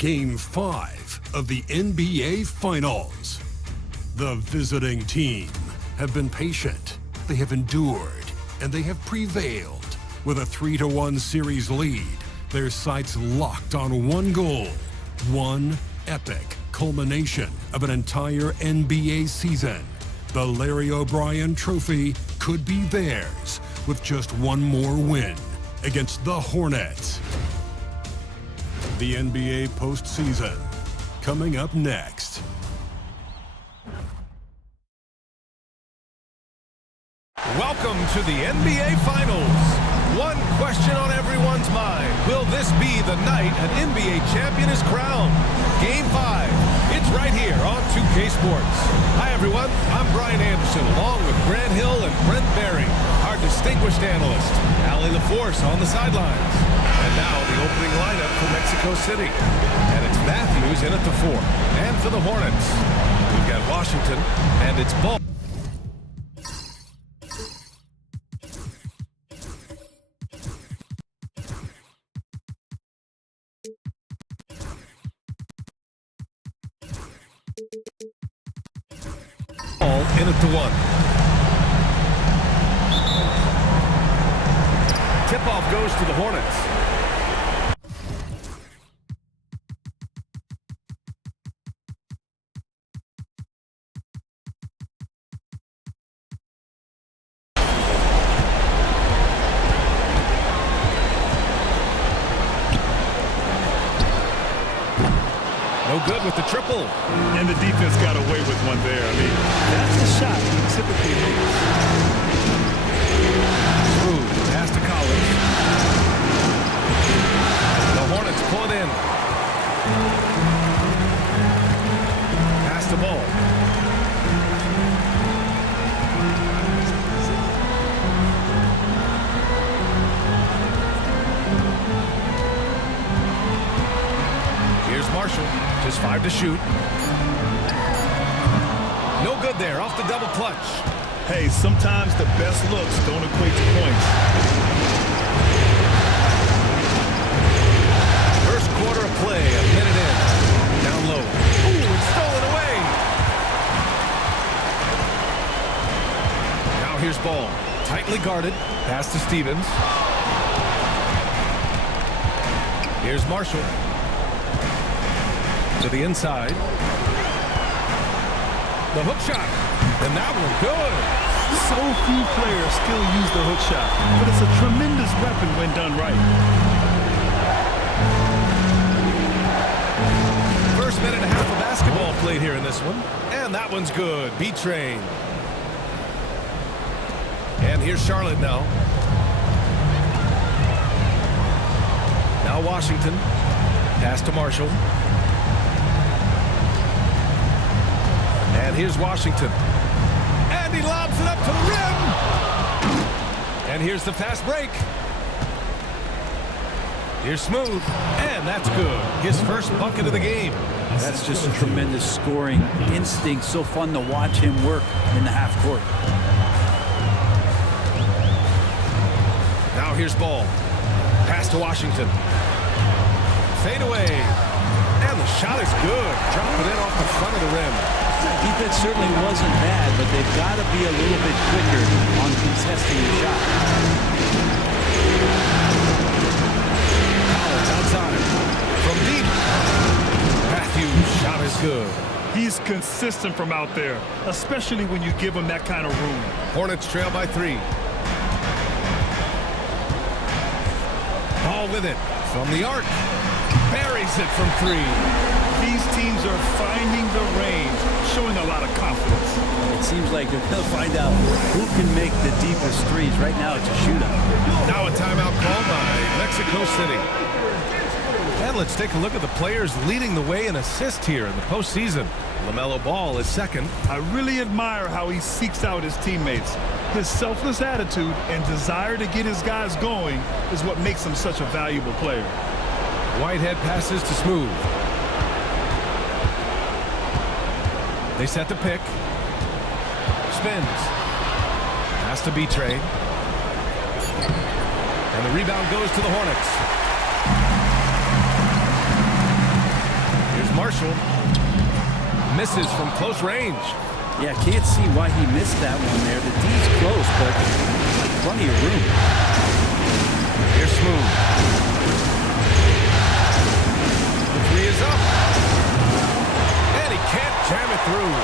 Game 5 of the NBA Finals. The visiting team have been patient, they have endured, and they have prevailed. With a 3-1 series lead, their sights locked on one goal, one epic culmination of an entire NBA season. The Larry O'Brien Trophy could be theirs with just one more win against the Hornets. The NBA postseason coming up next. Welcome to the NBA Finals. One question on everyone's mind. Will this be the night an NBA champion is crowned? Game 5. It's right here on 2K Sports. Hi, everyone. I'm Brian Anderson, along with Grant Hill and Brent Barry, our distinguished analyst, Allie LaForce on the sidelines. And now the opening lineup for Mexico City. And it's Matthews in at the 4. And for the Hornets, we've got Washington, and it's Ball. In at the 1. Tip-off goes to the Hornets. No good with the triple. And the defense got away with one there. I mean, that's a shot he typically makes. Smooth pass to Collins. The Hornets pull it in. Pass the ball. Here's Marshall. Just 5 to shoot. No good there. Off the double clutch. Hey, sometimes the best looks don't equate to points. First quarter of play, a minute in. Down low. Ooh, it's stolen away. Now here's Ball. Tightly guarded. Pass to Stevens. Here's Marshall. To the inside. The hook shot. And that one good. So few players still use the hook shot, but it's a tremendous weapon when done right. First minute and a half of basketball played here in this one. And that one's good. B-Train. And here's Charlotte now. Now Washington. Pass to Marshall. And here's Washington. And he lobs it up to the rim. And here's the fast break. Here's Smooth. And that's good. His first bucket of the game. That's just a tremendous scoring instinct. So fun to watch him work in the half court. Now here's Ball. Pass to Washington. Fade away. And the shot is good. Drop it in off the front of the rim. Defense certainly wasn't bad, but they've got to be a little bit quicker on contesting the shot. Collins outside. From deep. Matthews' shot is good. He's consistent from out there, especially when you give him that kind of room. Hornets trail by 3. Ball with it. From the arc. Buries it from 3. These teams are finding the range, showing a lot of confidence. It seems like they're going to find out who can make the deepest threes. Right now, it's a shootout. Now a timeout called by Mexico City. And let's take a look at the players leading the way in assists here in the postseason. LaMelo Ball is second. I really admire how he seeks out his teammates. His selfless attitude and desire to get his guys going is what makes him such a valuable player. Whitehead passes to Smooth. They set the pick. Spins. Has to be trade. And the rebound goes to the Hornets. Marshall. Misses from close range. Yeah, can't see why he missed that one there. The D's close, but plenty of room. Here's Smooth. The three is up. And he can't jam it through.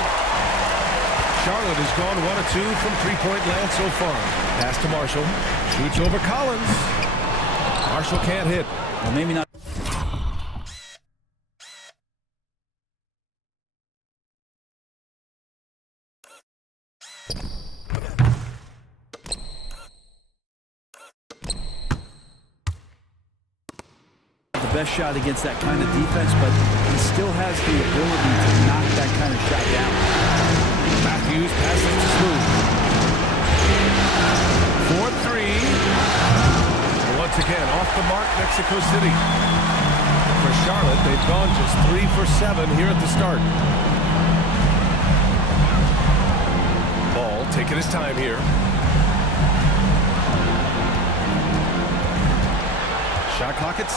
Charlotte has gone 1 of 2 from three-point land so far. Pass to Marshall. Shoots over Collins. Marshall can't hit. Well, maybe not. The best shot against that kind of defense, but he still has the ability to knock that kind of shot down. Matthews passes to Smooth. 4-3. Once again, off the mark, Mexico City. For Charlotte, they've gone just 3 for 7 here at the start. Ball taking his time here. Shot clock at 6.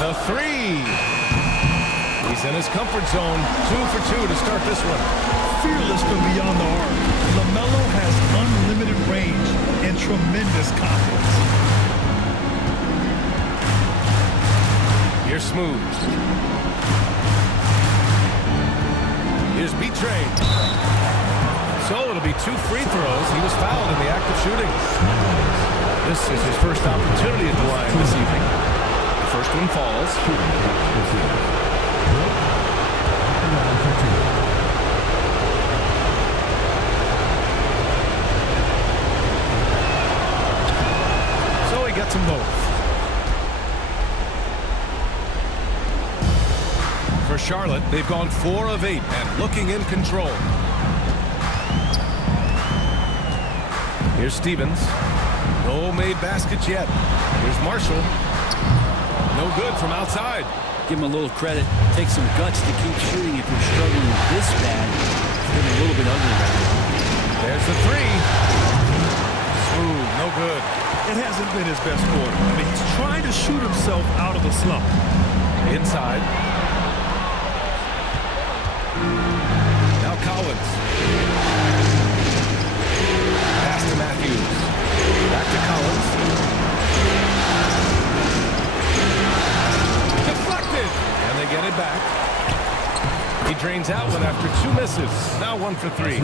The three. He's in his comfort zone. 2 for 2 to start this one. Fearless from beyond the arc. LaMelo has unlimited range and tremendous confidence. Here's Smooth. Here's B-Train. So it'll be 2 free throws. He was fouled in the act of shooting. This is his first opportunity at the line this evening. The first one falls. So he gets them both. For Charlotte, they've gone 4 of 8 and looking in control. Here's Stevens. No made baskets yet. Here's Marshall. No good from outside. Give him a little credit. Take some guts to keep shooting if you're struggling this bad. It's been a little bit ugly right now. There's the three. Smooth, no good. It hasn't been his best quarter. I mean, he's trying to shoot himself out of the slump. Inside. Now Collins. Pass to Matthews. Back to Collins. Deflected. And they get it back. He drains out one after 2 misses. Now 1 for 3.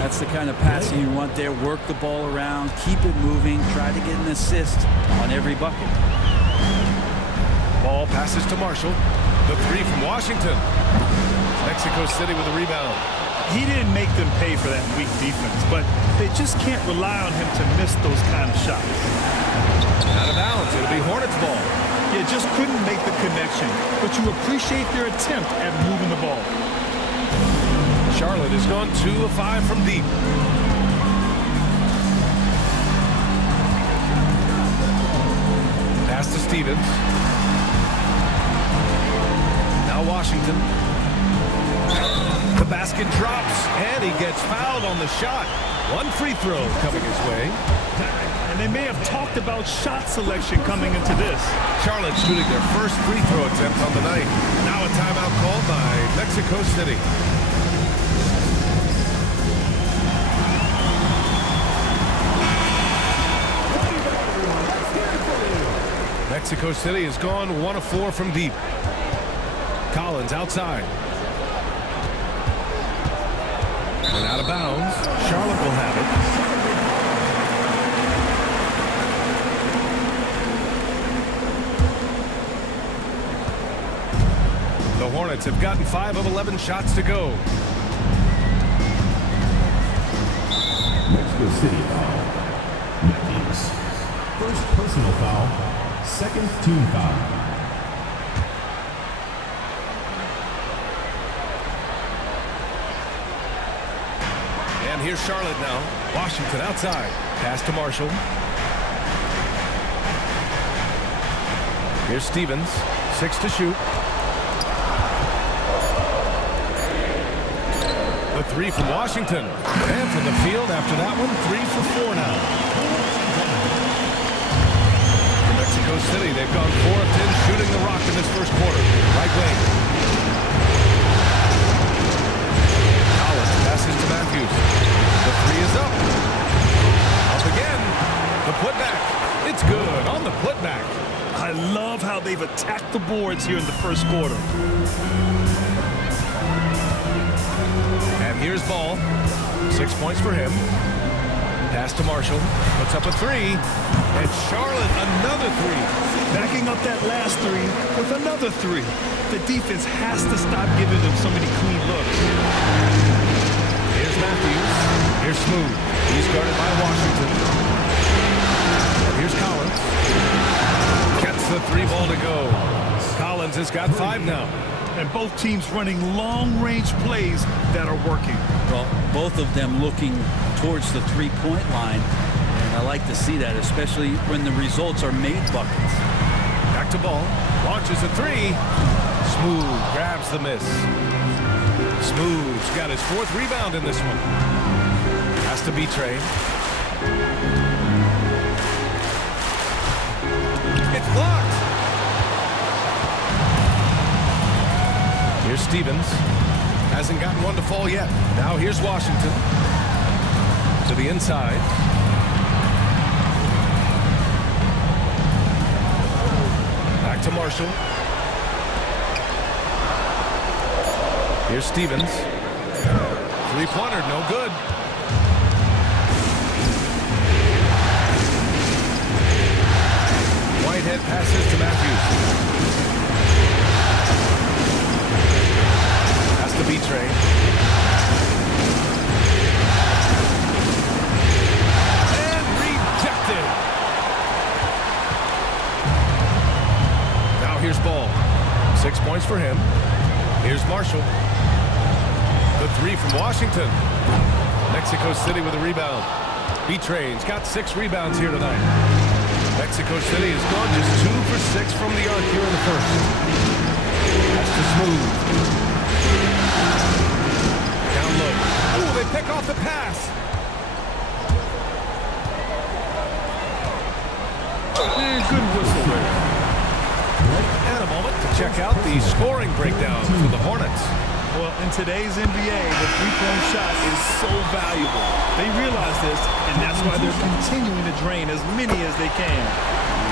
That's the kind of passing you want there. Work the ball around. Keep it moving. Try to get an assist on every bucket. Ball passes to Marshall. The 3 from Washington. Mexico City with a rebound. He didn't make them pay for that weak defense, but they just can't rely on him to miss those kind of shots. Out of bounds. It'll be Hornets ball. You just couldn't make the connection, but you appreciate their attempt at moving the ball. Charlotte has gone 2 of 5 from deep. Pass to Stevens. Now Washington. The basket drops, and he gets fouled on the shot. 1 free throw coming his way. And they may have talked about shot selection coming into this. Charlotte shooting their first free throw attempt on the night. Now a timeout called by Mexico City. Mexico City has gone 1 of 4 from deep. Collins outside. And out of bounds. Charlotte will have it. The Hornets have gotten 5 of 11 shots to go. Mexico City foul. Matthews. First personal foul. Second team foul. And here's Charlotte now. Washington outside. Pass to Marshall. Here's Stevens. 6 to shoot. The 3 from Washington. And from the field after that one, 3 for 4 now. The Mexico City, they've gone 4 of 10 shooting the rock in this first quarter. Right wing. Collins passes to Matthews. The three is up. Up again. The putback. It's good on the putback. I love how they've attacked the boards here in the first quarter. And here's Ball. 6 points for him. Pass to Marshall. Puts up a three. And Charlotte, another three. Backing up that last three with another three. The defense has to stop giving them so many clean looks. Here's Matthews. Here's Smooth. He's guarded by Washington. And here's Collins. Gets the three ball to go. Collins has got 5 now. And both teams running long-range plays that are working. Well, both of them looking towards the three-point line. And I like to see that, especially when the results are made buckets. Back to Ball. Launches a three. Smooth grabs the miss. Smooth's got his 4th rebound in this one. Has to be Trey. It's blocked. Here's Stevens. Hasn't gotten one to fall yet. Now here's Washington. To the inside. Back to Marshall. Here's Stevens. Three-pointer, no good. Whitehead passes to Matthews. Has to be Trey. And rejected. Now here's Ball. 6 points for him. Here's Marshall. The three from Washington. Mexico City with a rebound. B-Train's got 6 rebounds here tonight. Mexico City has gone just 2 for 6 from the arc here in the first. That's to Smooth. Down low. Ooh, they pick off the pass. Good whistle there. And a moment to check out the scoring breakdown for the Hornets. Well, in today's NBA, the three-point shot is so valuable. They realize this, and that's why they're continuing to drain as many as they can.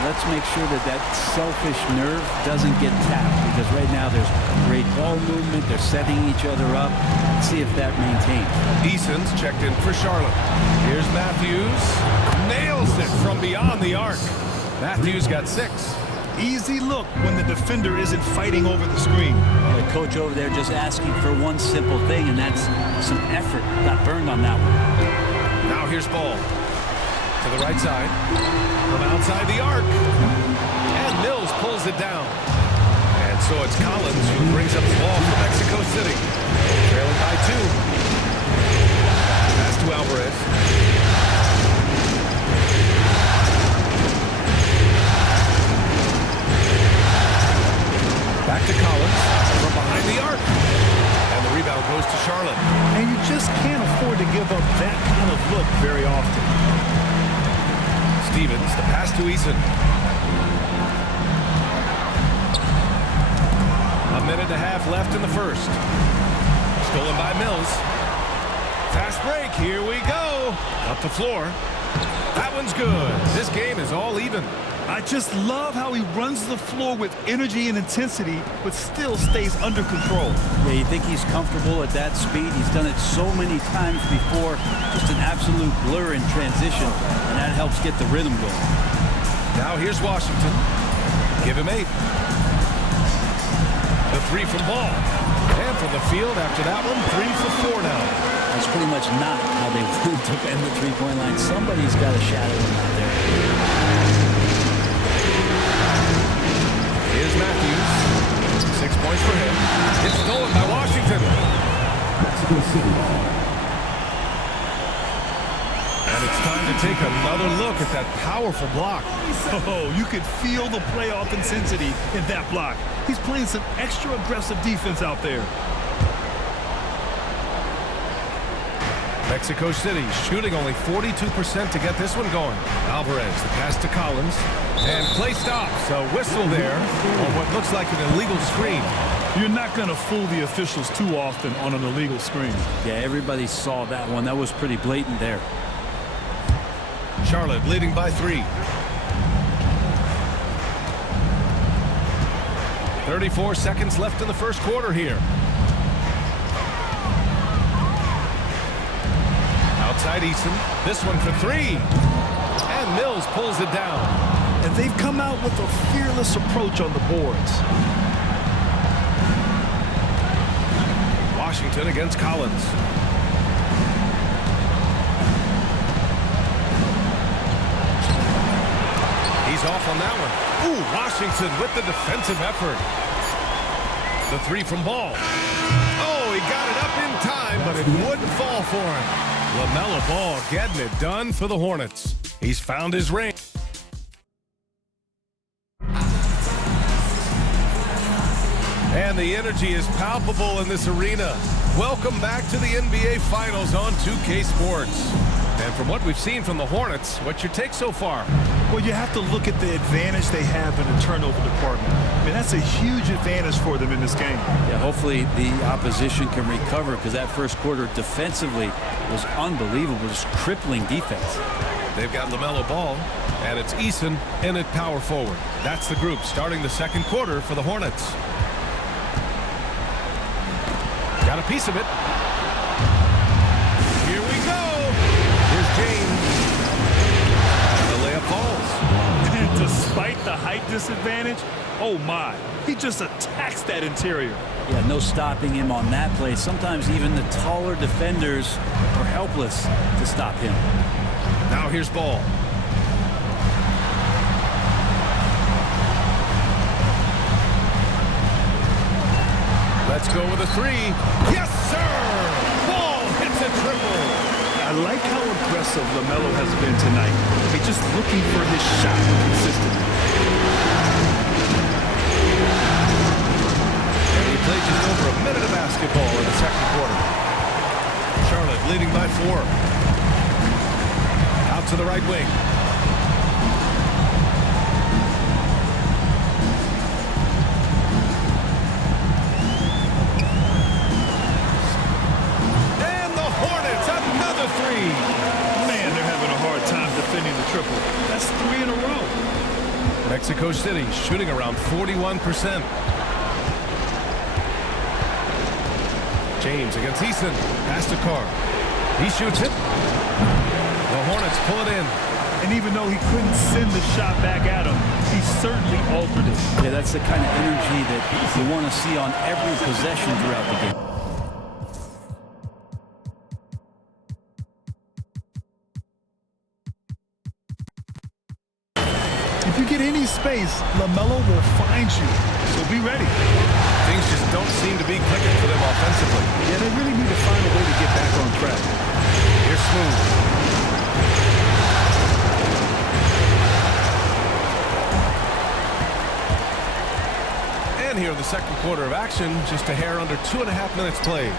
Let's make sure that that selfish nerve doesn't get tapped, because right now there's great ball movement. They're setting each other up. Let's see if that maintains. Eason's checked in for Charlotte. Here's Matthews. Nails it from beyond the arc. Matthews got 6. Easy look when the defender isn't fighting over the screen. The coach over there just asking for one simple thing, and that's some effort. Got burned on that one. Now here's Ball. To the right side. From outside the arc. And Mills pulls it down. And so it's Collins who brings up the ball for Mexico City. Trailing by 2. Pass to Alvarez. Back to Collins from behind the arc. And the rebound goes to Charlotte. And you just can't afford to give up that kind of look very often. Stevens, the pass to Eason. A minute and a half left in the first. Stolen by Mills. Fast break, here we go. Up the floor. That one's good. This game is all even. I just love how he runs the floor with energy and intensity, but still stays under control. Yeah, you think he's comfortable at that speed? He's done it so many times before. Just an absolute blur in transition, and that helps get the rhythm going. Now here's Washington. Give him 8. The three from Ball. And from the field after that one, 3 for 4 now. That's pretty much not how they want to defend the three-point line. Somebody's got to shadow him out there. Here's Matthews. 6 points for him. It's stolen by Washington. Mexico City ball. And it's time to take another look at that powerful block. Oh, you could feel the playoff intensity in that block. He's playing some extra aggressive defense out there. Mexico City shooting only 42% to get this one going. Alvarez, the pass to Collins, and play stops. A whistle there on what looks like an illegal screen. You're not going to fool the officials too often on an illegal screen. Yeah, everybody saw that one. That was pretty blatant there. Charlotte leading by 3. 34 seconds left in the first quarter here. Outside Eason. This one for 3. And Mills pulls it down. And they've come out with a fearless approach on the boards. Washington against Collins. He's off on that one. Ooh, Washington with the defensive effort. The 3 from Ball. Oh, he got it up in time, but it wouldn't fall for him. LaMelo Ball getting it done for the Hornets. He's found his range. And the energy is palpable in this arena. Welcome back to the NBA Finals on 2K Sports. And from what we've seen from the Hornets, what's your take so far? Well, you have to look at the advantage they have in the turnover department. And that's a huge advantage for them in this game. Yeah, hopefully the opposition can recover, because that first quarter defensively was unbelievable. Just crippling defense. They've got LaMelo Ball, and it's Eason in at power forward. That's the group starting the second quarter for the Hornets. Got a piece of it. Here we go. Here's James. The layup falls. And despite the height disadvantage, oh my, he just attacks that interior. Yeah, no stopping him on that play. Sometimes even the taller defenders are helpless to stop him. Now here's Ball. Let's go with a 3. Yes, sir! Ball hits a triple. I like how aggressive LaMelo has been tonight. He's just looking for his shot consistently. And he played just over a minute of basketball in the second quarter. Charlotte leading by 4. Out to the right wing. Man, they're having a hard time defending the triple. That's 3 in a row. Mexico City shooting around 41%. James against Eason. Pass to Carr. He shoots it. The Hornets pull it in. And even though he couldn't send the shot back at him, he certainly altered it. Yeah, that's the kind of energy that you want to see on every possession throughout the game. If you get any space, LaMelo will find you. So be ready. Things just don't seem to be clicking for them offensively. Yeah, they really need to find a way to get back on track. Here's Smooth. And here in the second quarter of action, just a hair under 2.5 minutes played.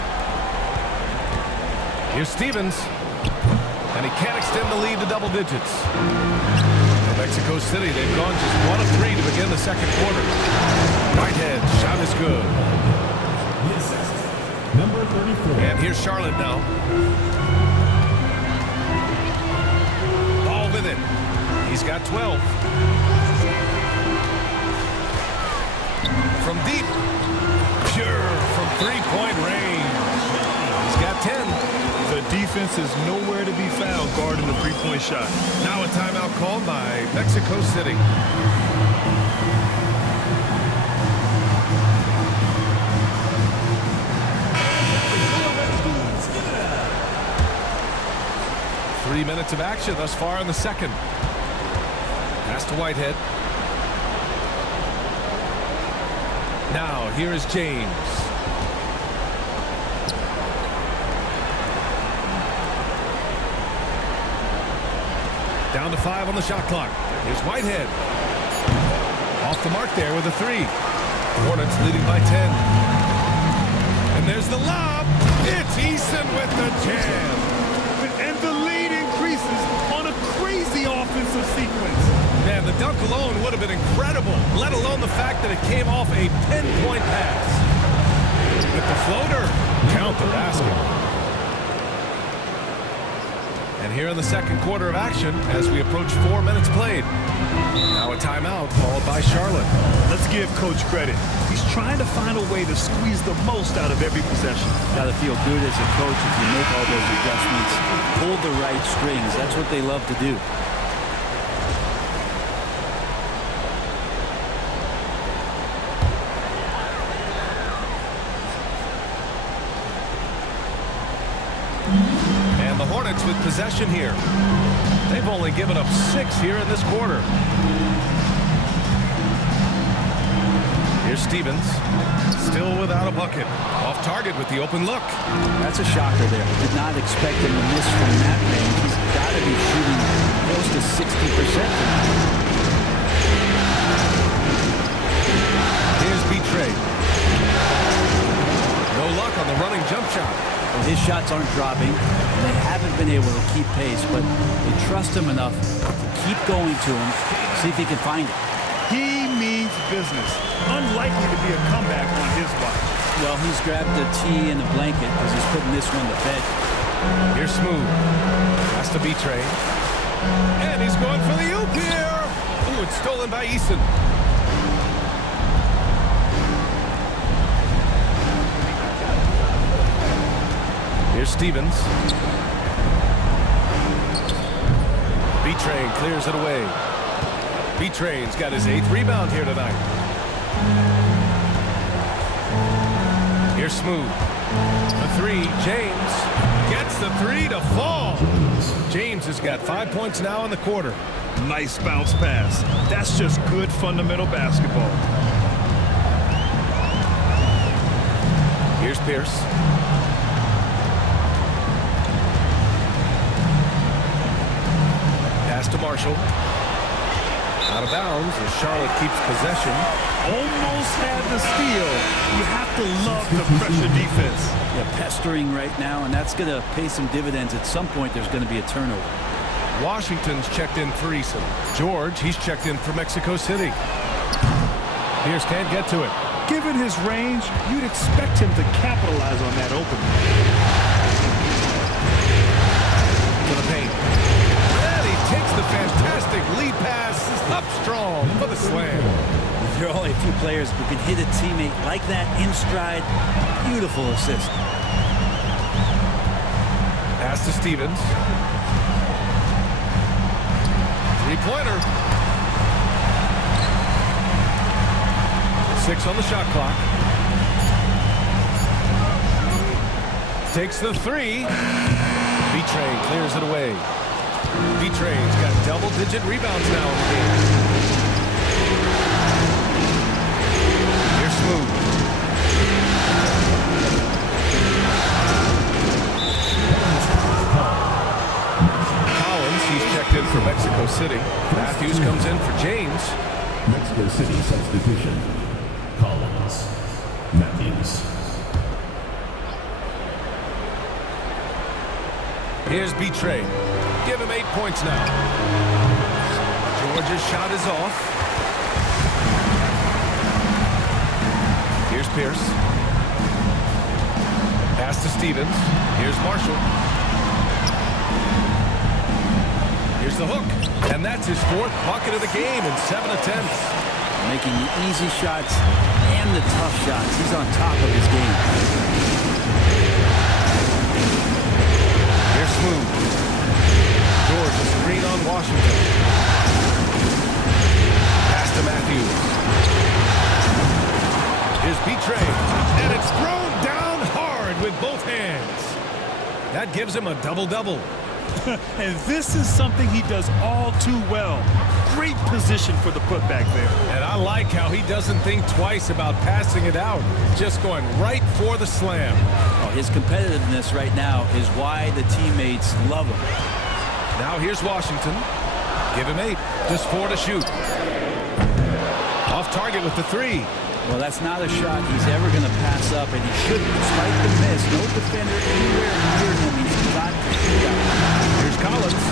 Here's Stevens. And he can't extend the lead to double digits. Mexico City, they've gone just 1 of 3 to begin the second quarter. Whitehead, shot is good. Number 34. And here's Charlotte now. Ball with it. He's got 12. From deep. Pure from 3-point range. He's got 10. The defense is nowhere to be found guarding the 3-point shot. Now a timeout called by Mexico City. Three minutes of action thus far in the second. Pass to Whitehead. Now here is James. Down to 5 on the shot clock. Here's Whitehead. Off the mark there with a 3. Hornets leading by 10. And there's the lob. It's Eason with the jam. dunk alone would have been incredible, let alone the fact that it came off a pinpoint pass. With the floater, count the basket. And here in the second quarter of action, as we approach 4 minutes played. Now a timeout called by Charlotte. Let's give Coach credit. He's trying to find a way to squeeze the most out of every possession. Got to feel good as a coach if you make all those adjustments, pull the right strings. That's what they love to do. And the Hornets with possession here. They've only given up 6 here in this quarter. Here's Stevens, still without a bucket. Off target with the open look. That's a shocker there. Did not expect him to miss from that range. He's got to be shooting close to 60%. Here's B-Trade. No luck on the running jump shot. Well, his shots aren't dropping, and they haven't been able to keep pace, but they trust him enough to keep going to him, see if he can find it. He means business. Unlikely to be a comeback on his watch. Well, he's grabbed the tee and the blanket because he's putting this one to bed. Here's Smooth. Has to be Trey. And he's going for the oop here. Ooh, it's stolen by Eason. Here's Stevens. B-Train clears it away. B-Train's got his 8th rebound here tonight. Here's Smooth. The 3, James. Gets the 3 to fall. James has got 5 points now in the quarter. Nice bounce pass. That's just good fundamental basketball. Here's Pierce. Pass to Marshall. Out of bounds as Charlotte keeps possession. Almost had the steal. You have to love the pressure defense. Yeah, pestering right now, and that's going to pay some dividends. At some point, there's going to be a turnover. Washington's checked in for Eason. George, he's checked in for Mexico City. Pierce can't get to it. Given his range, you'd expect him to capitalize on that opening. To the paint. And he takes the fantastic lead pass up strong for the slam. There are only a few players who can hit a teammate like that in stride. Beautiful assist. Pass to Stevens. Three-pointer. 6 on the shot clock. Takes the 3. B-Train clears it away. B-Train's got double-digit rebounds now in the game. Here's Smooth. Collins, he's checked in for Mexico City. Matthews comes in for James. Mexico City substitution. Collins. Matthews. Here's B-Train. Give him 8 points now. George's shot is off. Here's Pierce. Pass to Stevens. Here's Marshall. Here's the hook. And that's his 4th bucket of the game in 7 attempts. Making the easy shots and the tough shots. He's on top of his game. Here's Smooth. George is screen on Washington. Pass to Matthews. Here's B-Train. And it's thrown down hard with both hands. That gives him a double-double. And this is something he does all too well. Great position for the putback there. And I like how he doesn't think twice about passing it out. Just going right for the slam. Oh, his competitiveness right now is why the teammates love him. Now here's Washington. Give him 8. Just 4 to shoot. Off target with the 3. Well, that's not a shot he's ever going to pass up, and he shouldn't. Despite the miss, no defender anywhere near him. He's got to shoot out. Here's Collins.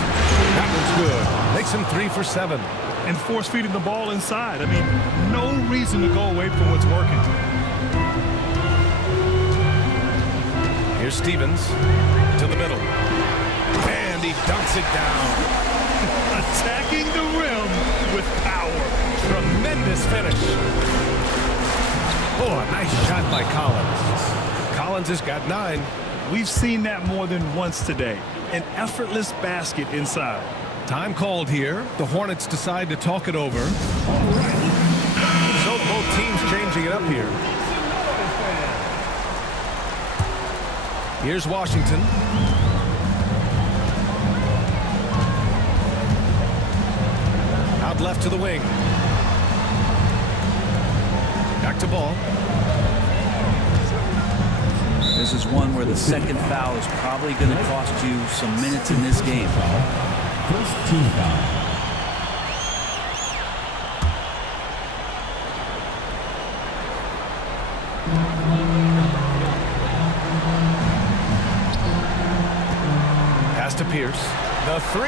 That one's good. Makes him 3 for 7. and force-feeding the ball inside. I mean, no reason to go away from what's working. Here's Stevens to the middle. And he dunks it down. Attacking the rim with power. Tremendous finish. Oh, a nice shot by Collins. Collins has got 9. We've seen that more than once today. An effortless basket inside. Time called here. The Hornets decide to talk it over. So both teams changing it up here. Here's Washington. Out left to the wing. Back to ball. This is one where the second foul is probably going to cost you some minutes in this game. First team foul. Pass to Pierce. The 3.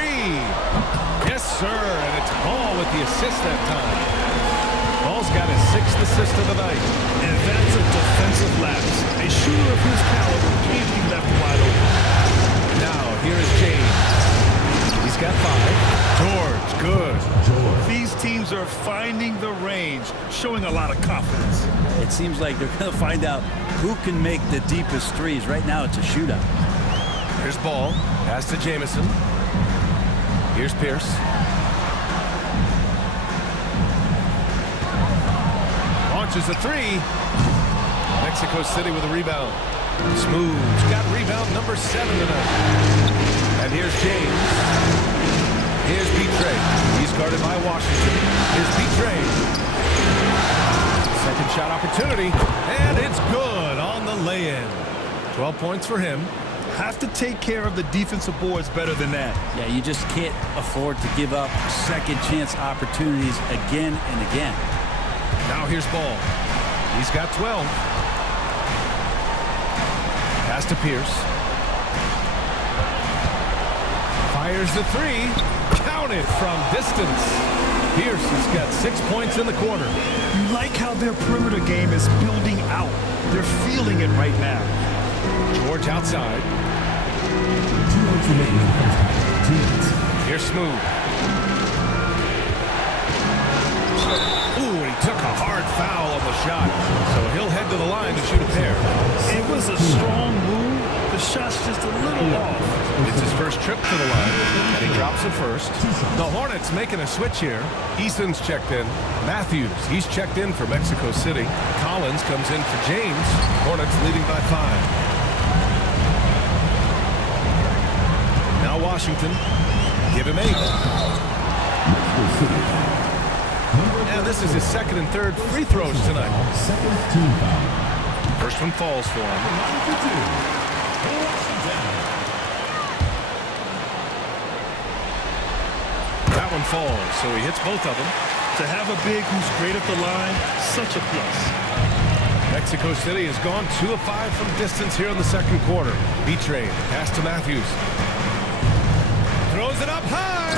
Yes, sir. And it's Ball with the assist that time. Ball's got his 6th assist of the night. And that's a defensive lapse. A shooter of his caliber can't be left wide open. Now, here is James. He's got 5. George, good. George. These teams are finding the range, showing a lot of confidence. It seems like they're going to find out who can make the deepest threes. Right now, it's a shootout. Here's Ball. Pass to Jamison. Here's Pierce. Launches a 3. Mexico City with a rebound. Smooth's got rebound number 7 tonight. And here's James. Here's Petray. He's guarded by Washington. Here's Petray. Second shot opportunity. And it's good on the lay-in. 12 points for him. Have to take care of the defensive boards better than that. Yeah, you just can't afford to give up second chance opportunities again and again. Now here's Ball. He's got 12. Pass to Pierce. Fires the 3. Counted from distance. Pierce has got 6 points in the quarter. You like how their perimeter game is building out. They're feeling it right now. George outside. 2 minutes remaining in the first half. 2 minutes. Here's Smooth. Ooh, and he took a hard foul on the shot. So he'll head to the line to shoot a pair. It was a strong move. The shot's just a little off. It's his first trip to the line, and he drops it first. The Hornets making a switch here. Eason's checked in. Matthews, he's checked in for Mexico City. Collins comes in for James. Hornets leading by 5. Now Washington. Give him 8. And this is his second and third free throws tonight. Second team foul. First one falls for him. That one falls, so he hits both of them. To have a big who's great at the line, such a plus. Mexico City has gone 2 of 5 from distance here in the second quarter. Petray, pass to Matthews. Throws it up high.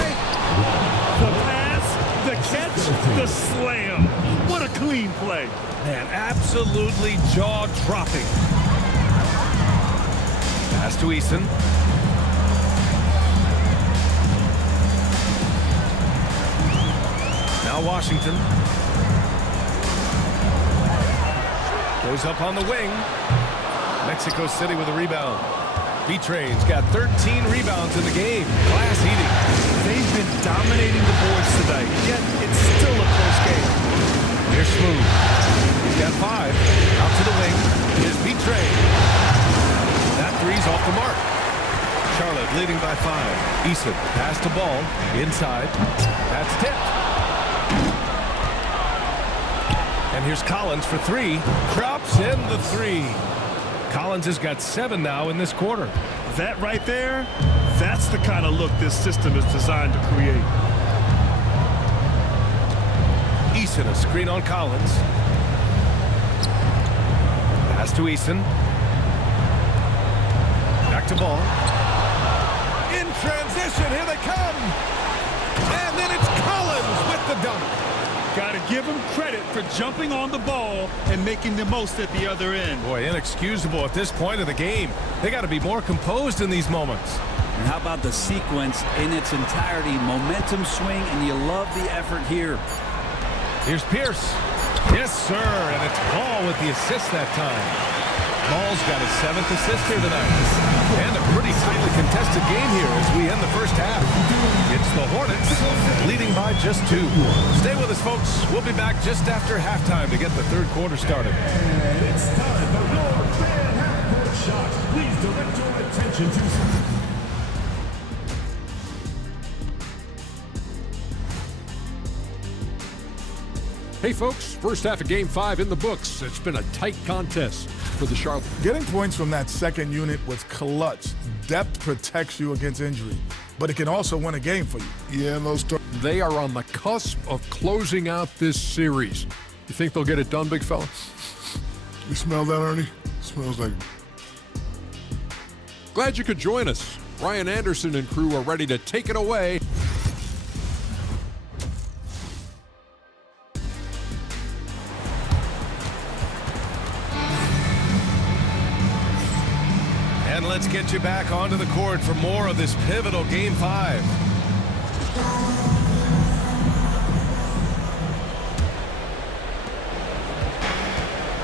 The pass, the catch, the slam. What a clean play. Man, absolutely jaw-dropping. Pass to Eason. Now Washington. Goes up on the wing. Mexico City with a rebound. Betray's got 13 rebounds in the game. Class eating. They've been dominating the boards tonight, yet it's still a close game. Here's Smooth. He's got 5. Out to the wing. Here's Betray. That 3's off the mark. Charlotte leading by 5. Eason, pass to Ball. Inside. That's tipped. And here's Collins for 3. Drops in the 3. Collins has got 7 now in this quarter. That right there, that's the kind of look this system is designed to create. Eason, a screen on Collins. Pass to Eason. Back to Ball. In transition, here they come. And then it's Collins with the dunk. Got to give him credit for jumping on the ball and making the most at the other end. Boy, inexcusable at this point of the game. They got to be more composed in these moments. And how about the sequence in its entirety? Momentum swing, and you love the effort here. Here's Pierce. Yes, sir, and it's Ball with the assist that time. Ball's got his 7th assist here tonight. And a pretty tightly contested game here as we end the first half. It's the Hornets leading by just 2. Stay with us, folks. We'll be back just after halftime to get the third quarter started. And it's time for your fan half-court shot. Please direct your attention to... Hey folks, first half of Game 5 in the books. It's been a tight contest for the Charlotte. Getting points from that second unit was clutch. Depth protects you against injury, but it can also win a game for you. Yeah, They are on the cusp of closing out this series. You think they'll get it done, big fella? You smell that, Ernie? Smells like... Glad you could join us. Ryan Anderson and crew are ready to take it away. And let's get you back onto the court for more of this pivotal Game 5.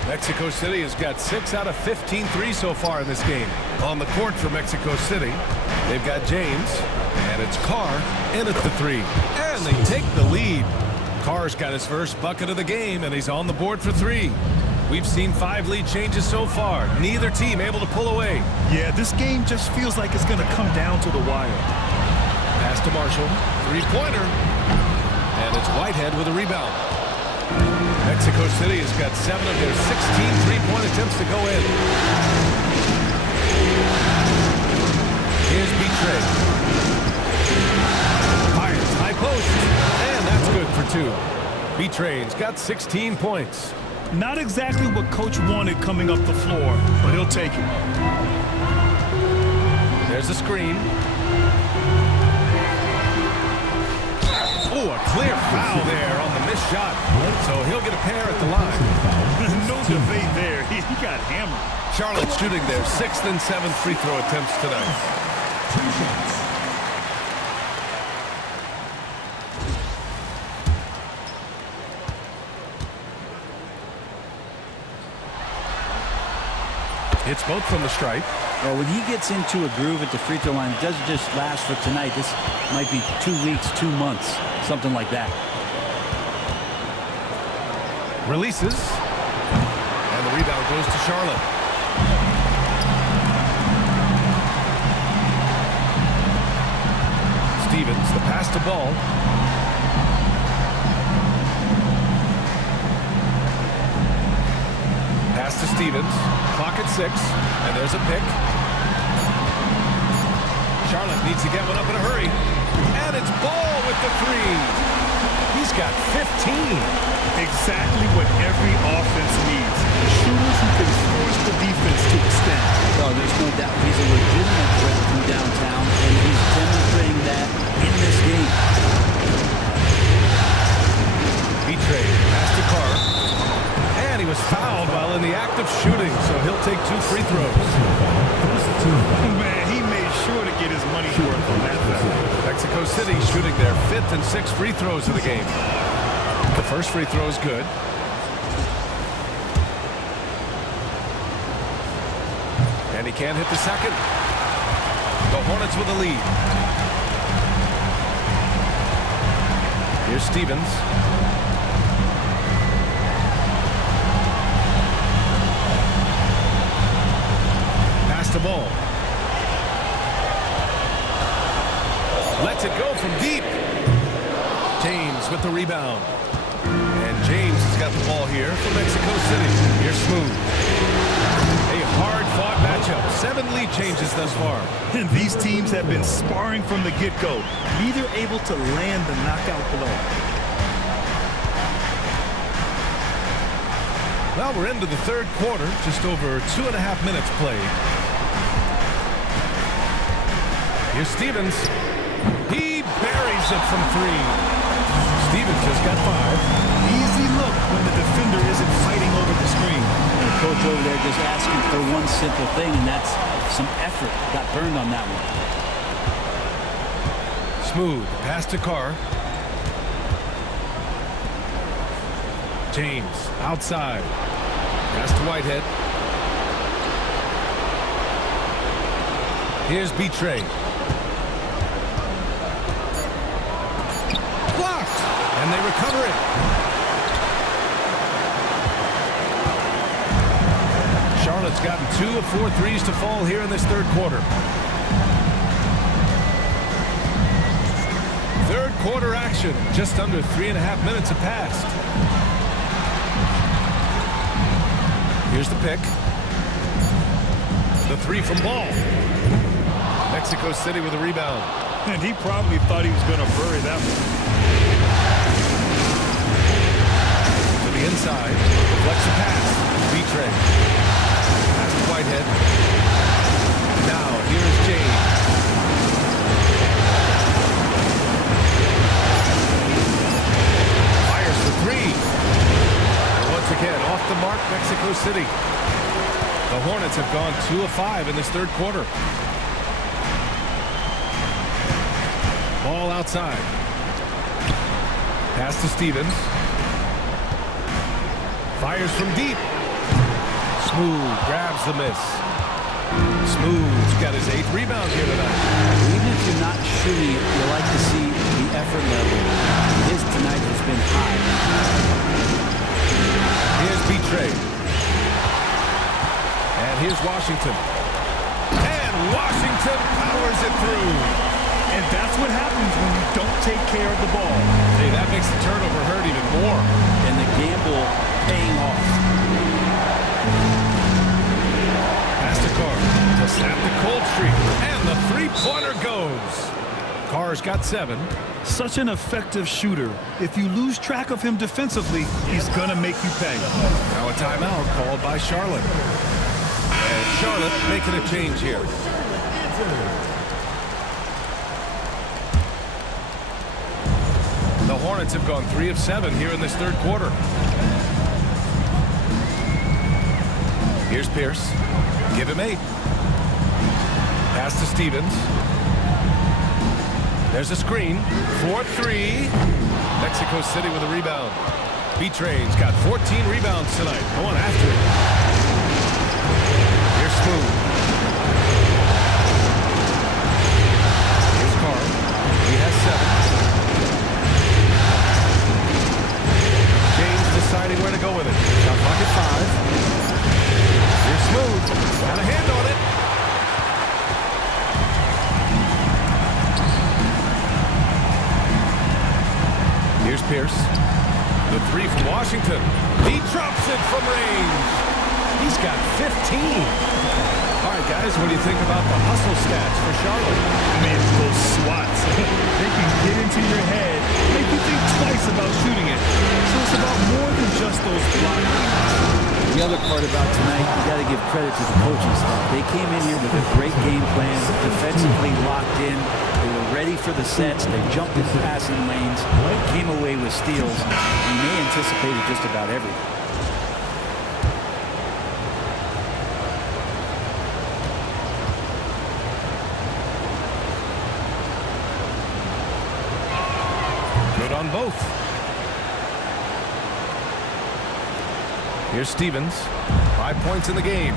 Mexico City has got 6 out of 15 threes so far in this game. On the court for Mexico City, they've got James, and it's Carr, and it's the 3. And they take the lead. Carr's got his first bucket of the game, and he's on the board for 3. We've seen 5 lead changes so far. Neither team able to pull away. Yeah, this game just feels like it's going to come down to the wire. Pass to Marshall. 3-pointer. And it's Whitehead with a rebound. Mexico City has got 7 of their 16 3-point attempts to go in. Here's Betray. Fires high post. And that's good for 2. Betray's got 16 points. Not exactly what Coach wanted coming up the floor, but he'll take it. There's a screen. Oh, a clear foul there on the missed shot. So he'll get a pair at the line. No debate there. He got hammered. Charlotte shooting their 6th and 7th free throw attempts tonight. 2 shots. It's both from the stripe. Well, when he gets into a groove at the free throw line, it doesn't just last for tonight. This might be 2 weeks, 2 months, something like that. Releases. And the rebound goes to Charlotte. Stevens, the pass to Ball. Pass to Stevens. Clock at 6. And there's a pick. Charlotte needs to get one up in a hurry. And it's Ball with the 3. He's got 15. Exactly what every offense needs. Shooters who can force the defense to extend. Well, there's no doubt he's a legitimate threat from downtown, and he's demonstrating that in this game. Betray. Pass to Carr. And he was fouled while in the act of shooting, so he'll take 2 free throws. Man, he made sure to get his money's worth on that foul. Mexico City shooting their 5th and 6th free throws of the game. The first free throw is good. And he can't hit the second. The Hornets with the lead. Here's Stevens. Pass the ball. Lets it go from deep. James with the rebound. And James has got the ball here for Mexico City. Here's Smooth. A hard-fought matchup. 7 lead changes thus far. And these teams have been sparring from the get-go. Neither able to land the knockout blow. Well, we're into the third quarter. Just over 2.5 minutes played. Here's Stevens. He buries it from 3. Stevens just got 5. Easy look when the defender isn't fighting over the screen. And the coach over there just asking for one simple thing, and that's some effort. Got burned on that one. Smooth pass to Carr. James outside. Pass to Whitehead. Here's Betray. Blocked, and they recover it. Charlotte's gotten 2 of 4 threes to fall here in this third quarter. Third quarter action. Just under 3.5 minutes have passed. Here's the pick. The 3 from Ball. Mexico City with a rebound. And he probably thought he was going to bury that one. To the inside. Flex a pass. Betray. Pass to Whitehead. Now here's James. Fires for 3. And once again, off the mark, Mexico City. The Hornets have gone 2 of 5 in this third quarter. Ball outside. Pass to Stevens. Fires from deep. Smooth grabs the miss. Smooth's got his 8th rebound here tonight. Even if you're not shooting it, you like to see the effort level. His tonight has been high. Here's Betray. And here's Washington. And Washington powers it through. And that's what happens when you don't take care of the ball. Hey, that makes the turnover hurt even more. And the gamble paying off. Pass to Carr to snap the cold streak. And the 3-pointer goes. Carr's got 7. Such an effective shooter. If you lose track of him defensively, he's going to make you pay. Now a timeout called by Charlotte. And Charlotte making a change here. The Hornets have gone 3 of 7 here in this third quarter. Here's Pierce. Give him 8. Pass to Stevens. There's a screen. 4-3. Mexico City with a rebound. Betray's got 14 rebounds tonight. Going after it. Here's Smooth. Here's Carr. He has 7. James deciding where to go with it. Shot clock at 5. Here's Smooth. Got a hand on it. Here's Pierce. The 3 from Washington. He drops it from range. He's got 15. All right, guys, what do you think about the hustle stats for Charlotte? Man, those swats. They can get into your head, make you think twice about shooting it. So it's about more than just those blocks. The other part about tonight, you got to give credit to the coaching staff. They came in here with a great game plan, defensively locked in. They were ready for the sets. They jumped in passing lanes, came away with steals, and they anticipated just about everything. Good on both. Here's Stevens. 5 points in the game.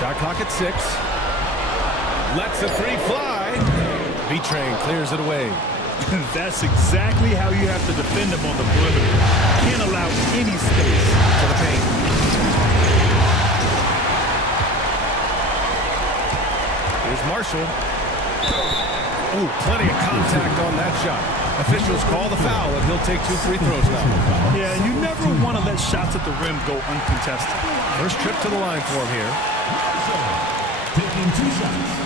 Shot clock at 6. Lets the 3 fly. V-Train clears it away. That's exactly how you have to defend him on the perimeter. Can't allow any space. To the paint. Here's Marshall. Ooh, plenty of contact on that shot. Officials call the foul, and he'll take 2 free throws now. Yeah, and you never want to let shots at the rim go uncontested. First trip to the line for him here. Taking 2 shots.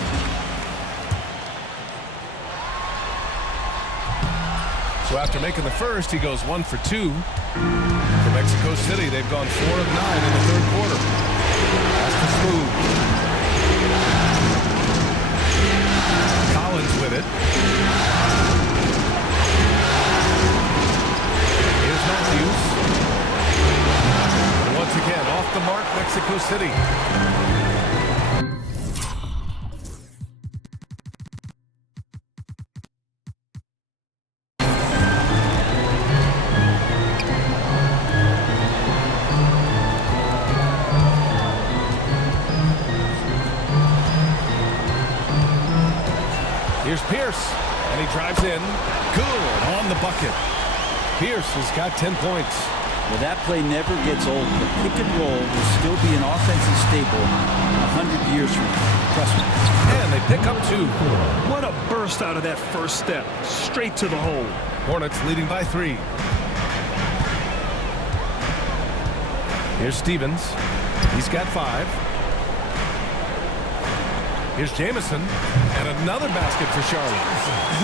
So after making the first, he goes 1 for 2. For Mexico City, they've gone 4 of 9 in the third quarter. That's the smooth. Collins with it. Here's Matthews. Once again, off the mark, Mexico City. Here's Pierce, and he drives in. Good on the bucket. Pierce has got 10 points. Well, that play never gets old. The pick and roll will still be an offensive staple 100 years from now. Trust me. And they pick up 2. What a burst out of that first step. Straight to the hole. Hornets leading by 3. Here's Stevens. He's got 5. Here's Jamison, and another basket for Charlotte.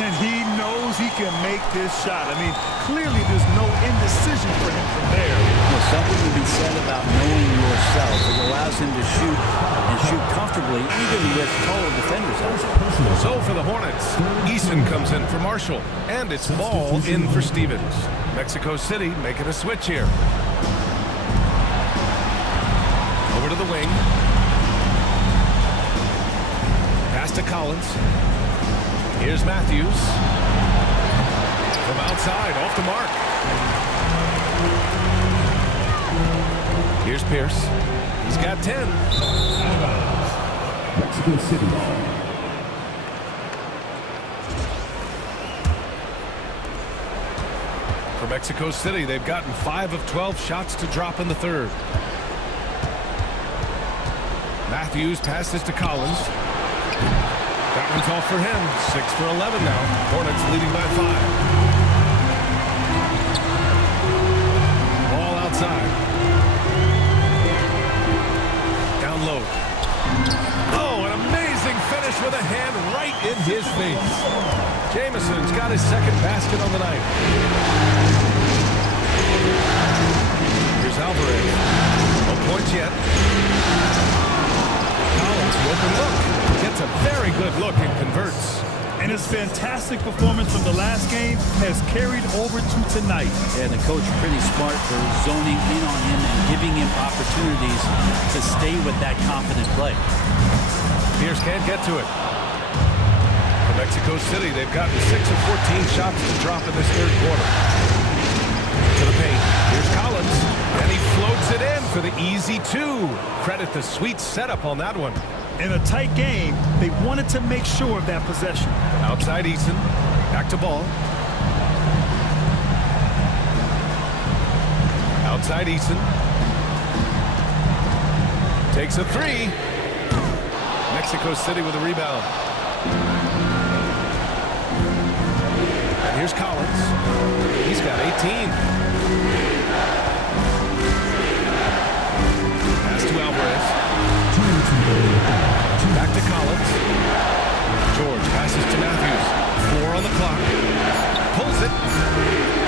And he knows he can make this shot. I mean, clearly there's no indecision for him from there. Well, something to be said about knowing yourself. It allows him to shoot and shoot comfortably, even with taller defenders out there. So for the Hornets, Eason comes in for Marshall, and it's Ball in for Stevens. Mexico City making a switch here. Over to the wing. To Collins. Here's Matthews. From outside, off the mark. Here's Pierce. He's got 10. Mexico City. For Mexico City, they've gotten 5 of 12 shots to drop in the third. Matthews passes to Collins. That one's off for him. 6 for 11 now. Hornets leading by 5. Ball outside. Down low. Oh, an amazing finish with a hand right in his face. Jamison's got his second basket on the night. Here's Alvarez. No points yet. Collins, open look. Gets a very good look and converts. And his fantastic performance from the last game has carried over to tonight. And the coach pretty smart for zoning in on him and giving him opportunities to stay with that confident play. Pierce can't get to it. For Mexico City, they've gotten 6 of 14 shots to drop in this third quarter. To the paint. Here's Collins. And he floats it in for the easy 2. Credit the sweet setup on that one. In a tight game, they wanted to make sure of that possession. Outside Eason. Back to Ball. Outside Eason. Takes a 3. Mexico City with a rebound. And here's Collins. He's got 18. Pass to Alvarez. Back to Collins. George passes to Matthews. 4 on the clock. Pulls it.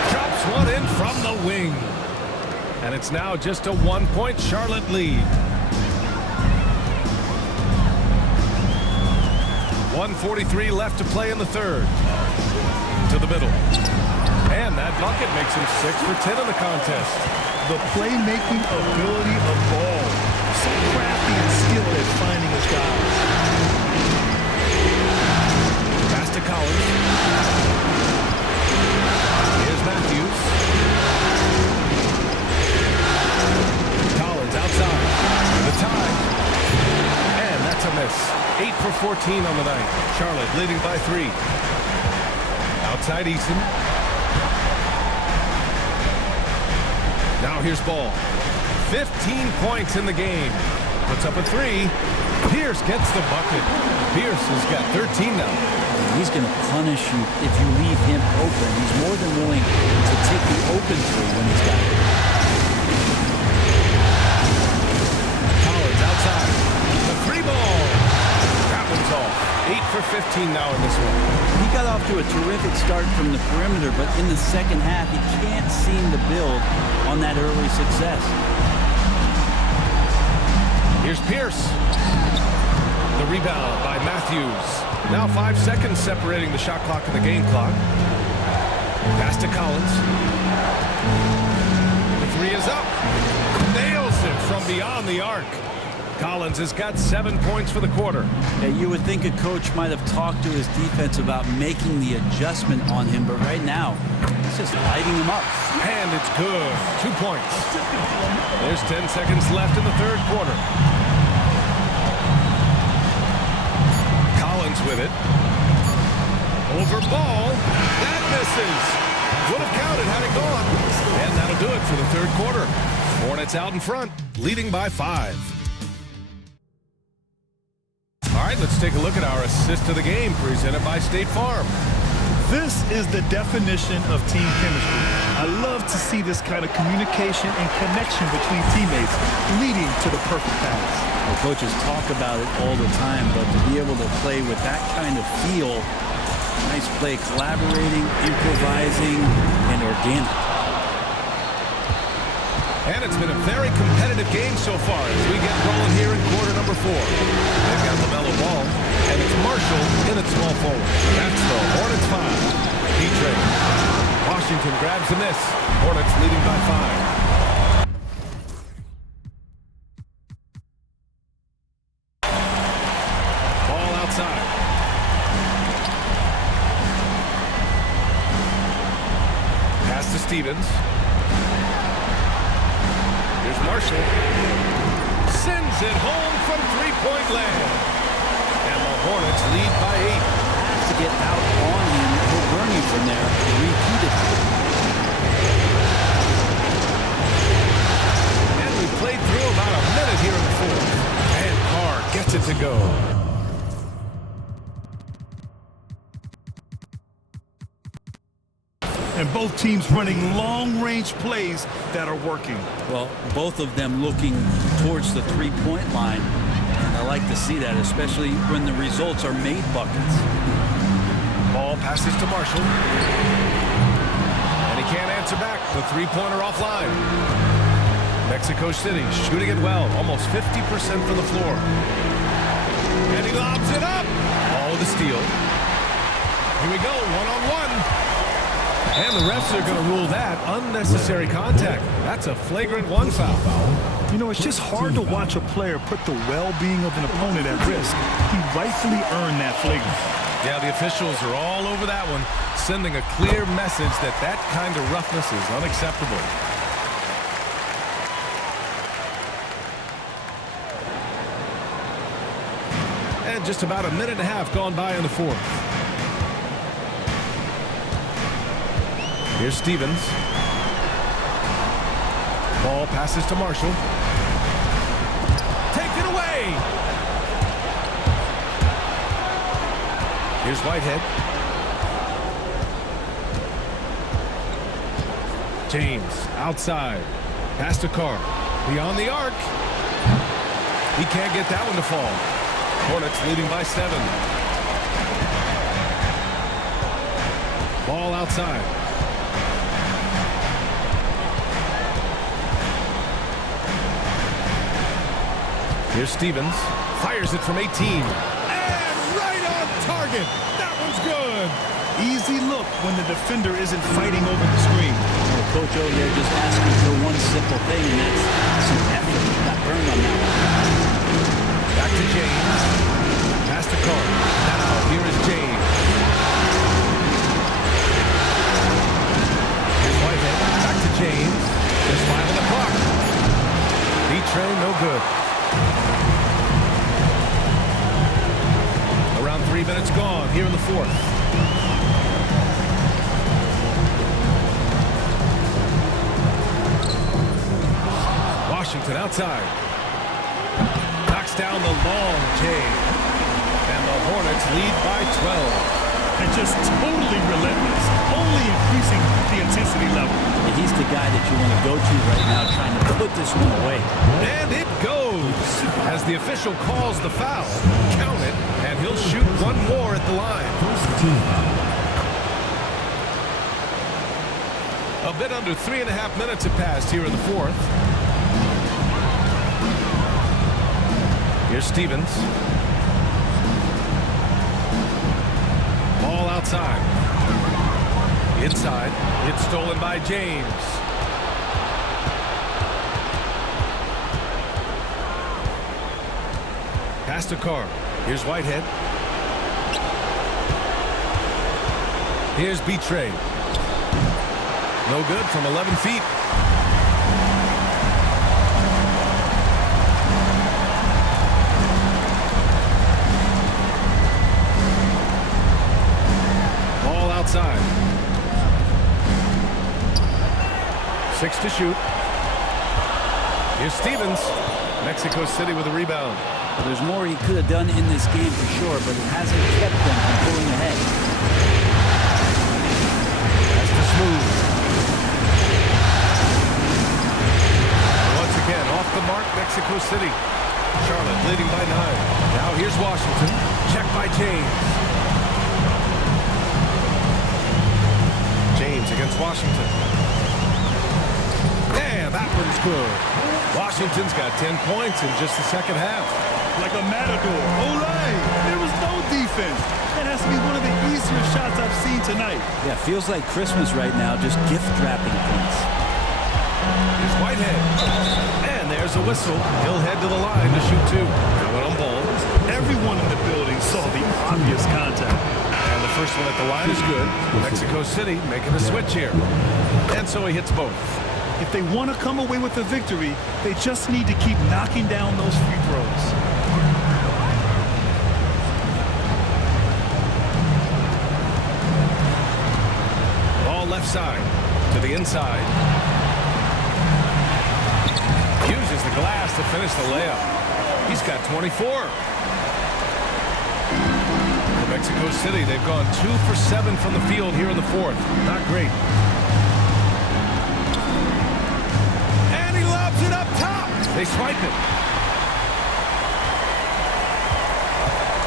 Drops one in from the wing. And it's now just a 1-point Charlotte lead. 1:43 left to play in the third. To the middle. And that bucket makes him 6 for 10 in the contest. The playmaking ability of Ball. So crafty and skilled at finding his guys. Pass to Collins. Here's Matthews. Collins outside. The tie. And that's a miss. 8 for 14 on the night. Charlotte leading by 3. Outside Eason. Now here's Ball. 15 points in the game. Puts up a 3. Pierce gets the bucket. Pierce has got 13 now. He's going to punish you if you leave him open. He's more than willing to take the open 3 when he's got it. Collins outside. The 3 ball. That one's off. 8 for 15 now in this one. He got off to a terrific start from the perimeter, but in the second half, he can't seem to build on that early success. Here's Pierce. The rebound by Matthews. Now 5 seconds separating the shot clock and the game clock. Pass to Collins. The three is up. Nails it from beyond the arc. Collins has got 7 points for the quarter. Yeah, you would think a coach might have talked to his defense about making the adjustment on him, but right now, he's just lighting him up. And it's good. 2 points. There's 10 seconds left in the third quarter. Collins with it. Over ball. That misses. Would have counted had it gone. And that'll do it for the third quarter. Hornets out in front, leading by 5. All right, let's take a look at our assist to the game presented by State Farm. This is the definition of team chemistry. I love to see this kind of communication and connection between teammates leading to the perfect pass. Well, coaches talk about it all the time, but to be able to play with that kind of feel, nice play, collaborating, improvising, and organic. And it's been a very competitive game so far as we get rolling here in quarter number 4. They've got LaMelo Ball, and it's Marshall in at small forward. That's the Hornets 5. D-Trey. Washington grabs the miss. Hornets leading by 5. Ball outside. Pass to Stevens. Here's Marshall. Sends it home from three-point land. And the Hornets lead by 8. Have to get out on him. He'll burn you from there repeatedly. And we played through about a minute here in the fourth. And Carr gets it to go. And both teams running long-range plays that are working. Well, both of them looking towards the three-point line. And I like to see that, especially when the results are made buckets. Ball passes to Marshall. And he can't answer back. The three-pointer offline. Mexico City shooting it well. Almost 50% from the floor. And he lobs it up. All with a steal. Here we go, one-on-one. And the refs are going to rule that unnecessary contact. That's a flagrant 1 foul. You know, it's just hard to watch a player put the well-being of an opponent at risk. He rightfully earned that flagrant. Yeah, the officials are all over that one, sending a clear message that that kind of roughness is unacceptable. And just about a minute and a half gone by in the fourth. Here's Stevens. Ball passes to Marshall. Take it away! Here's Whitehead. James outside. Pass to Carr. Beyond the arc. He can't get that one to fall. Hornets leading by 7. Ball outside. Here's Stevens. Fires it from 18. And right on target. That one's good. Easy look when the defender isn't fighting over the screen. Well, Coach O there just asking for one simple thing, and that's some effort. Got burned on that one. Back to James. Pass to Carr. Now, here is James. Here's Whitehead. Back to James. There's 5 on the clock. D-Train, no good. Around 3 minutes gone here in the fourth. Washington outside. Knocks down the long J. And the Hornets lead by 12. And just totally relentless, only increasing the intensity level. And he's the guy that you want to go to right now, trying to put this one away. And it goes as the official calls the foul. Count it, and he'll shoot one more at the line. A bit under 3.5 minutes have passed here in the fourth. Here's Stevens. Ball outside. Inside. It's stolen by James. Pass to Carr. Here's Whitehead. Here's Betray. No good from 11 feet. Ball outside. 6 to shoot. Here's Stevens. Mexico City with a rebound. Well, there's more he could have done in this game for sure, but it hasn't kept them from pulling ahead. That's the smooth. Once again, off the mark, Mexico City. Charlotte leading by 9. Now here's Washington. Check by James. James against Washington. And that one's good. Washington's got 10 points in just the second half. Like a matador. Olay! There was no defense. That has to be one of the easier shots I've seen tonight. Yeah, feels like Christmas right now, just gift wrapping points. Here's Whitehead. And there's a whistle. He'll head to the line to shoot 2. Now one on ball. Everyone in the building saw the obvious contact. And the first one at the line is good. Mexico City making a switch here. And so he hits both. If they want to come away with a victory, they just need to keep knocking down those free throws. Ball left side to the inside. Uses the glass to finish the layup. He's got 24. For Mexico City, they've gone 2 for 7 from the field here in the fourth. Not great. And he lobs it up top. They swipe it.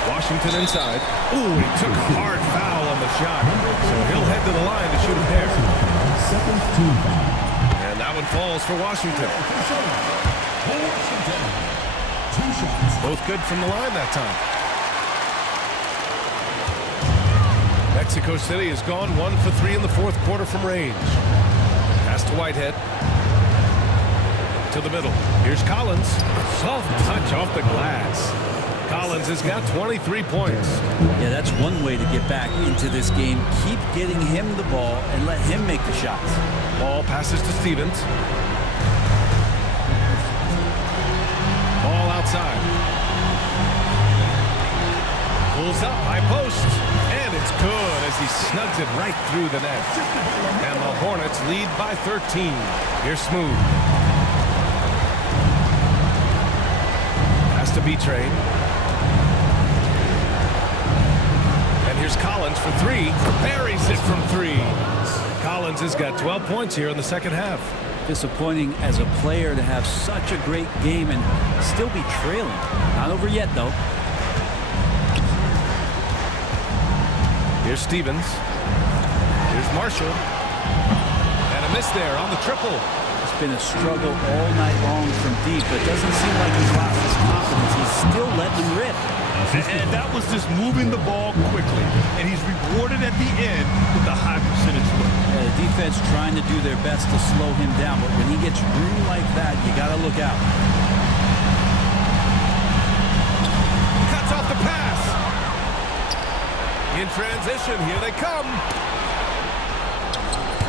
Washington inside. Ooh, he took a hard foul on the shot. So he'll head to the line to shoot a pair. And that one falls for Washington. Both good from the line that time. Mexico City has gone 1 for 3 in the fourth quarter from range. Pass to Whitehead. To the middle. Here's Collins. Soft touch off the glass. Collins has got 23 points. Yeah, that's one way to get back into this game. Keep getting him the ball and let him make the shots. Ball passes to Stevens. Ball outside. Pulls up, high post. And it's good as he snugs it right through the net. And the Hornets lead by 13. Here's Smooth. Pass to Betray. And here's Collins for 3. Buries it from 3. Collins has got 12 points here in the second half. Disappointing as a player to have such a great game and still be trailing. Not over yet, though. Here's Stevens. Here's Marshall. And a miss there on the triple. It's been a struggle all night long from deep, but doesn't seem like he's lost his confidence. He's still letting him rip. And that was just moving the ball quickly. And he's rewarded at the end with a high percentage win. Yeah, the defense trying to do their best to slow him down, but when he gets room like that, you got to look out. Cuts off the pass. In transition, here they come.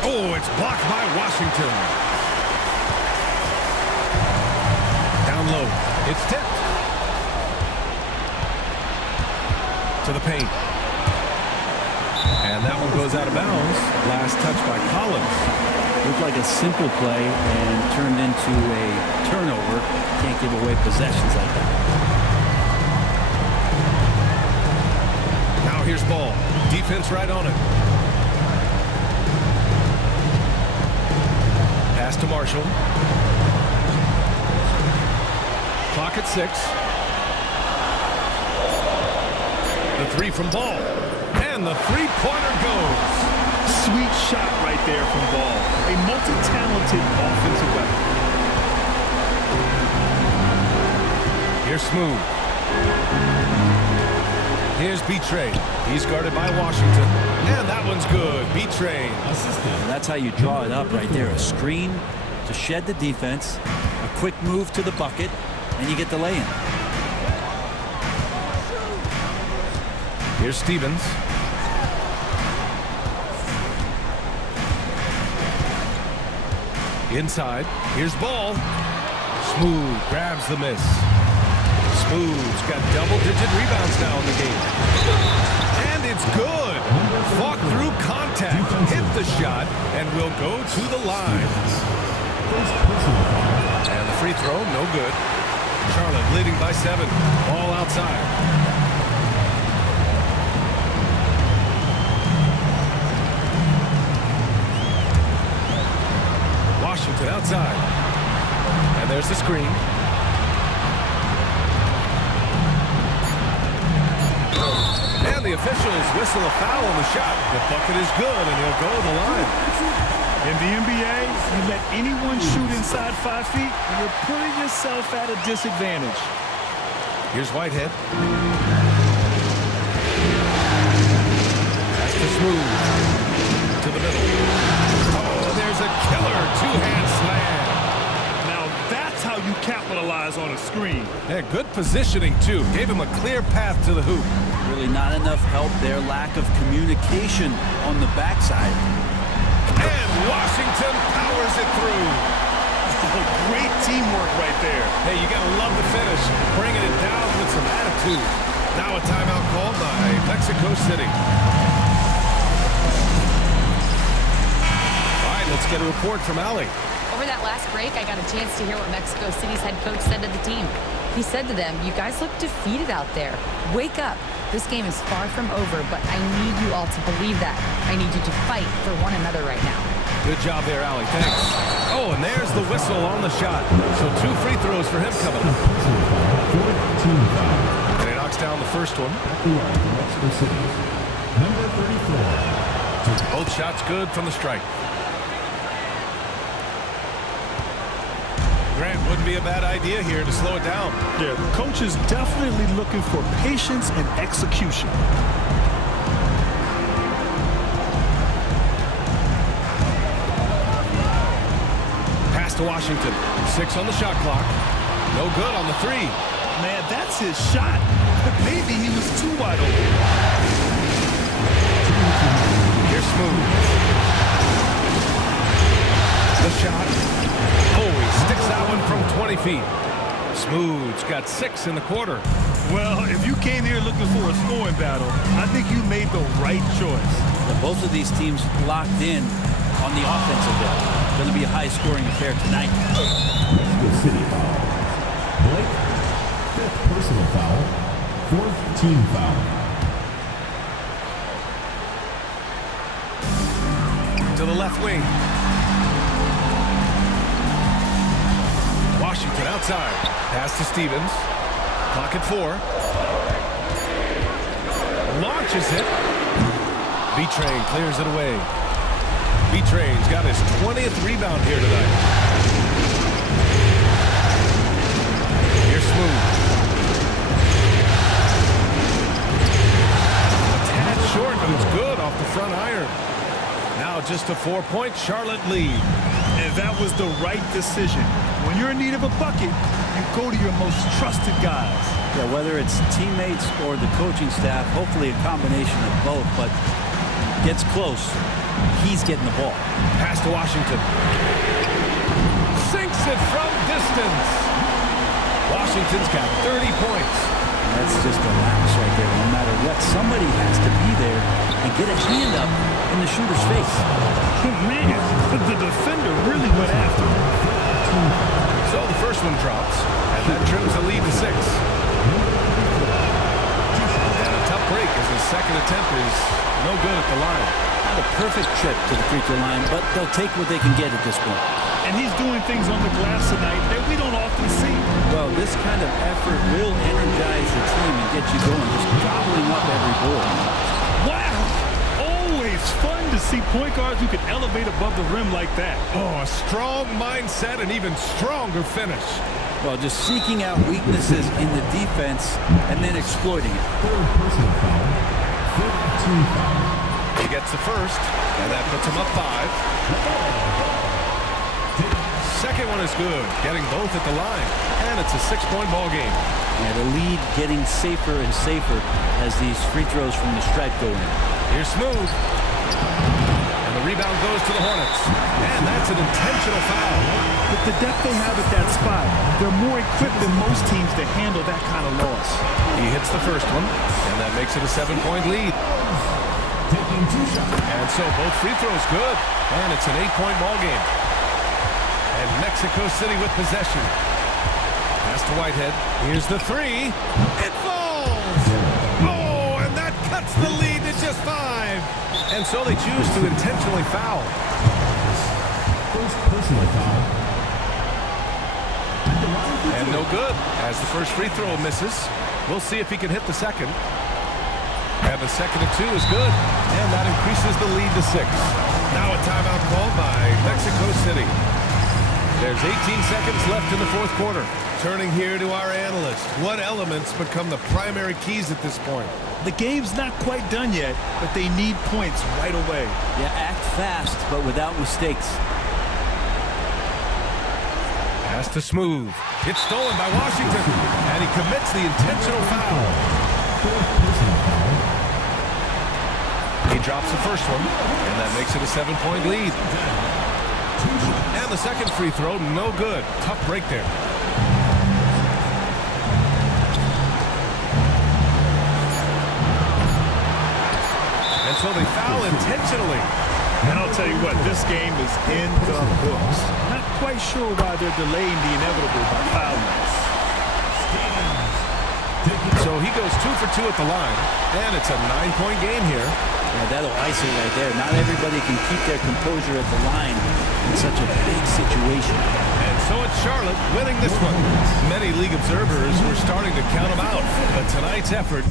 Oh, it's blocked by Washington. Down low. It's tipped. To the paint. And that one goes out of bounds. Last touch by Collins. Looked like a simple play and turned into a turnover. Can't give away possessions like that. Now here's Ball. Defense right on it. Pass to Marshall. Clock at 6. The 3 from Ball. And the three-pointer goes. Sweet shot right there from Ball. A multi-talented offensive weapon. Here's Smooth. Here's B-Train. He's guarded by Washington. And that one's good. B-Train. That's how you draw it up right there. A screen to shed the defense, a quick move to the bucket, and you get the lay-in. Here's Stevens. Inside. Here's Ball. Smooth grabs the miss. Smooth's got double-digit rebounds now in the game. And it's good. Fought through contact, hit the shot, and will go to the line. And the free throw, no good. Charlotte leading by 7. Ball outside. Washington outside. And there's the screen. And the officials whistle a foul on the shot. The bucket is good, and he'll go to the line. In the NBA, you let anyone shoot inside 5 feet, and you're putting yourself at a disadvantage. Here's Whitehead. That's to Smooth. To the middle. Oh, there's a killer two-hand slam. Now that's how you capitalize on a screen. Yeah, good positioning, too. Gave him a clear path to the hoop. Really not enough help there. Lack of communication on the backside. And Washington powers it through. Oh, great teamwork right there. Hey, you got to love the finish. Bringing it down with some attitude. Now a timeout called by Mexico City. All right, let's get a report from Allie. Over that last break, I got a chance to hear what Mexico City's head coach said to the team. He said to them, "You guys look defeated out there. Wake up. This game is far from over, but I need you all to believe that. I need you to fight for one another right now." Good job there, Allie. Thanks. Oh, and there's the whistle on the shot. So 2 free throws for him coming up. And he knocks down the first one. Number 34. Both shots good from the strike. Grant, wouldn't be a bad idea here to slow it down. Yeah, the coach is definitely looking for patience and execution. Pass to Washington. 6 on the shot clock. No good on the 3. Man, that's his shot. Maybe he was too wide open. Here's Smooth. The shot. Oh, he sticks that one from 20 feet. Smooth's got 6 in the quarter. Well, if you came here looking for a scoring battle, I think you made the right choice. Both of these teams locked in on the offensive end. Going to be a high-scoring affair tonight. Mexico City foul. Blake, 5th personal foul, 4th team foul. To the left wing. Washington outside. Pass to Stevens. Clock at 4. Launches it. B-Train clears it away. B-Train's got his 20th rebound here tonight. Here's Smooth. A tad short, but it's good off the front iron. Now just a 4-point Charlotte lead. And that was the right decision. When you're in need of a bucket, you go to your most trusted guys. Yeah, whether it's teammates or the coaching staff, hopefully a combination of both, but gets close. He's getting the ball. Pass to Washington. Sinks it from distance. Washington's got 30 points. That's just a lapse right there. No matter what, somebody has to be there and get a hand up in the shooter's face. Man, the defender really went after him. So the first one drops, and that trims the lead to 6. And a tough break as his second attempt is no good at the line. Not a perfect trip to the free throw line, but they'll take what they can get at this point. And he's doing things on the glass tonight that we don't often see. Well, this kind of effort will energize the team and get you going, just gobbling up every ball. Wow! Always It's fun to see point guards who can elevate above the rim like that. Oh, a strong mindset and even stronger finish. Well, just seeking out weaknesses in the defense and then exploiting it. Third personal foul. Fifth team foul. He gets the first, and that puts him up 5. Second one is good, getting both at the line, and it's a 6-point ball game. Yeah, the lead getting safer and safer as these free throws from the stripe go in. Here's Smooth, and the rebound goes to the Hornets, and that's an intentional foul. With the depth they have at that spot, they're more equipped than most teams to handle that kind of loss. He hits the first one, and that makes it a 7-point lead. Taking 2 shots. And so both free throws good, and it's an 8-point ball game. And Mexico City with possession. Pass to Whitehead. Here's the 3. It falls! Oh, and that cuts the lead to just 5. And so they choose to intentionally foul. First personal foul. And no good, as the first free throw misses. We'll see if he can hit the second. And the second and 2 is good. And that increases the lead to 6. Now a timeout called by Mexico City. There's 18 seconds left in the fourth quarter. Turning here to our analyst. What elements become the primary keys at this point? The game's not quite done yet, but they need points right away. Yeah, act fast, but without mistakes. Pass to Smooth. It's stolen by Washington. And he commits the intentional foul. Fourth personal foul. He drops the first one, and that makes it a 7-point lead. And the second free throw, no good. Tough break there. And so they foul intentionally. And I'll tell you what, this game is in the books. Not quite sure why they're delaying the inevitable by fouling. So he goes 2 for 2 at the line, and it's a 9-point game here. Yeah, that'll ice it right there. Not everybody can keep their composure at the line in such a big situation. And so it's Charlotte winning this one. Many league observers were starting to count them out, but tonight's effort